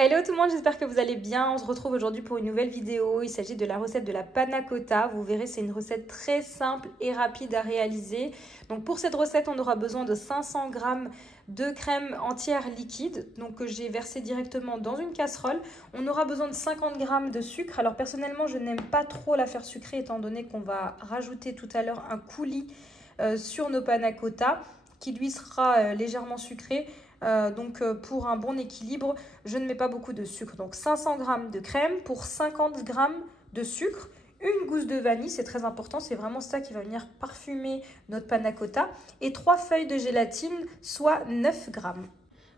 Hello tout le monde, j'espère que vous allez bien. On se retrouve aujourd'hui pour une nouvelle vidéo. Il s'agit de la recette de la panna cotta. Vous verrez, c'est une recette très simple et rapide à réaliser. Donc pour cette recette, on aura besoin de 500 g de crème entière liquide, donc que j'ai versé directement dans une casserole. On aura besoin de 50 g de sucre. Alors personnellement, je n'aime pas trop la faire sucrée étant donné qu'on va rajouter tout à l'heure un coulis sur nos panna cotta qui lui sera légèrement sucré. Donc pour un bon équilibre, je ne mets pas beaucoup de sucre. Donc 500 g de crème pour 50 g de sucre, une gousse de vanille, c'est très important, c'est vraiment ça qui va venir parfumer notre panna cotta, et 3 feuilles de gélatine, soit 9 g.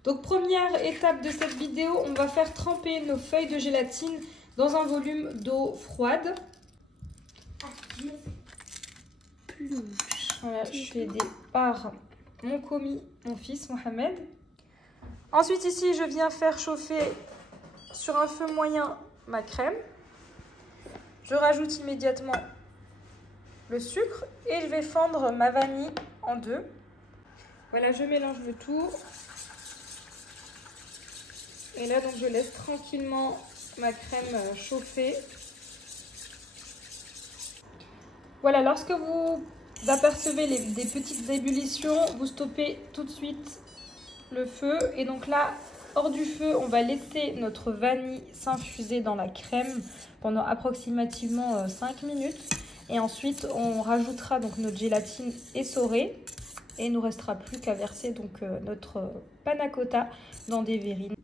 Donc première étape de cette vidéo, on va faire tremper nos feuilles de gélatine dans un volume d'eau froide. Voilà, je suis aidée par mon commis, mon fils Mohamed. Ensuite ici, je viens faire chauffer sur un feu moyen ma crème. Je rajoute immédiatement le sucre et je vais fendre ma vanille en deux. Voilà, je mélange le tout. Et là, donc, je laisse tranquillement ma crème chauffer. Voilà, lorsque vous apercevez des petites ébullitions, vous stoppez tout de suite le feu. Et donc là, hors du feu, on va laisser notre vanille s'infuser dans la crème pendant approximativement 5 minutes. Et ensuite, on rajoutera donc notre gélatine essorée. Et il ne nous restera plus qu'à verser donc notre panna cotta dans des verrines.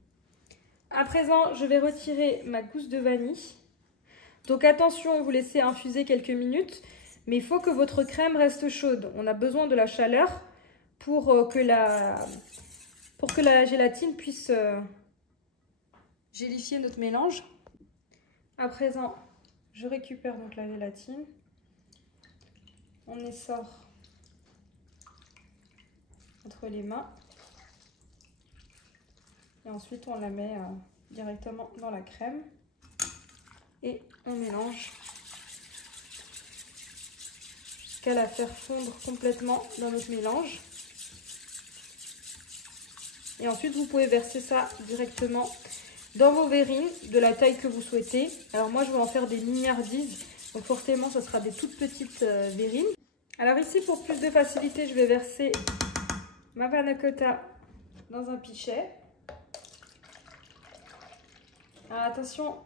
À présent, je vais retirer ma gousse de vanille. Donc attention, vous laissez infuser quelques minutes. Mais il faut que votre crème reste chaude. On a besoin de la chaleur pour que la gélatine puisse gélifier notre mélange. À présent, je récupère donc la gélatine. On essore entre les mains. Et ensuite, on la met directement dans la crème. Et on mélange jusqu'à la faire fondre complètement dans notre mélange. Et ensuite, vous pouvez verser ça directement dans vos verrines de la taille que vous souhaitez. Alors moi, je vais en faire des mignardises. Donc forcément, ce sera des toutes petites verrines. Alors ici, pour plus de facilité, je vais verser ma panna cotta dans un pichet. Alors attention,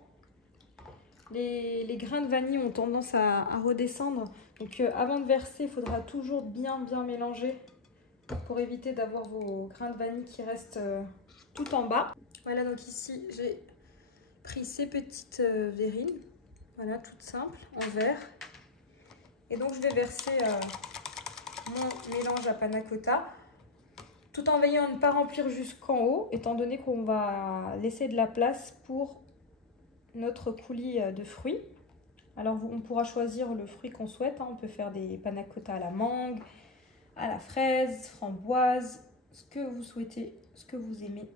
les grains de vanille ont tendance à redescendre. Donc avant de verser, il faudra toujours bien mélanger pour éviter d'avoir vos grains de vanille qui restent tout en bas. Voilà, donc ici j'ai pris ces petites verrines, voilà, toutes simples, en verre. Et donc je vais verser mon mélange à panna cotta, tout en veillant à ne pas remplir jusqu'en haut, étant donné qu'on va laisser de la place pour notre coulis de fruits. Alors on pourra choisir le fruit qu'on souhaite, hein. On peut faire des panna cotta à la mangue, à la fraise, framboise, ce que vous souhaitez, ce que vous aimez.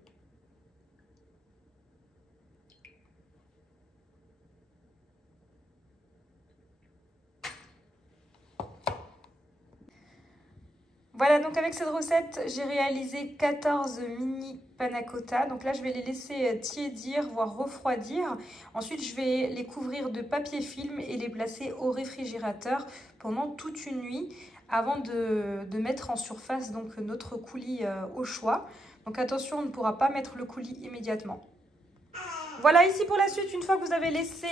Voilà, donc avec cette recette, j'ai réalisé 14 mini panna cotta. Donc là, je vais les laisser tiédir, voire refroidir. Ensuite, je vais les couvrir de papier film et les placer au réfrigérateur pendant toute une nuit avant de mettre en surface donc notre coulis au choix. Donc attention, on ne pourra pas mettre le coulis immédiatement. Voilà, ici pour la suite, une fois que vous avez laissé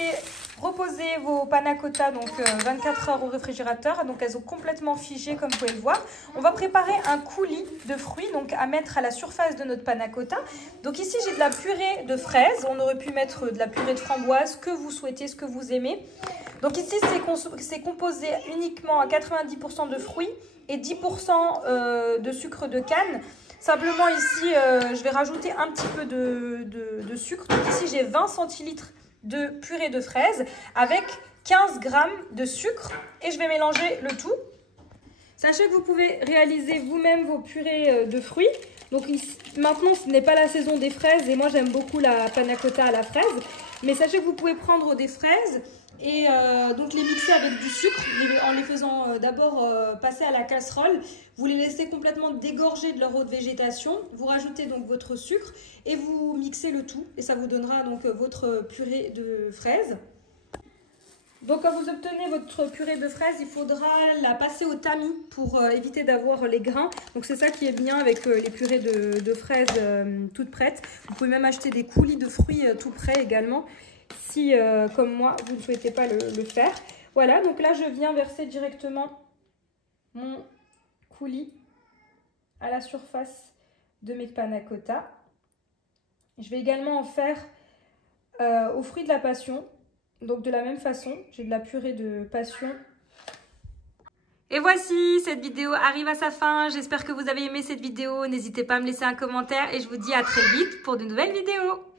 reposer vos panna cotta, donc 24 heures au réfrigérateur, donc elles ont complètement figé comme vous pouvez le voir, on va préparer un coulis de fruits donc à mettre à la surface de notre panna cotta. Donc ici j'ai de la purée de fraises, on aurait pu mettre de la purée de framboise, que vous souhaitez, ce que vous aimez. Donc ici c'est composé uniquement à 90% de fruits et 10% de sucre de canne. Simplement ici, je vais rajouter un petit peu de sucre. Donc ici, j'ai 20 centilitres de purée de fraises avec 15 g de sucre. Et je vais mélanger le tout. Sachez que vous pouvez réaliser vous-même vos purées de fruits. Donc ici, maintenant, ce n'est pas la saison des fraises. Et moi, j'aime beaucoup la panna cotta à la fraise. Mais sachez que vous pouvez prendre des fraises Et donc les mixer avec du sucre, en les faisant d'abord passer à la casserole. Vous les laissez complètement dégorger de leur eau de végétation. Vous rajoutez donc votre sucre et vous mixez le tout. Et ça vous donnera donc votre purée de fraises. Donc quand vous obtenez votre purée de fraises, il faudra la passer au tamis pour éviter d'avoir les grains. Donc c'est ça qui est bien avec les purées de fraises toutes prêtes. Vous pouvez même acheter des coulis de fruits tout prêts également, si comme moi vous ne souhaitez pas le faire. Voilà, donc là je viens verser directement mon coulis à la surface de mes panna cotta. Je vais également en faire aux fruits de la passion. Donc de la même façon, j'ai de la purée de passion. Et voici, cette vidéo arrive à sa fin. J'espère que vous avez aimé cette vidéo. N'hésitez pas à me laisser un commentaire et je vous dis à très vite pour de nouvelles vidéos.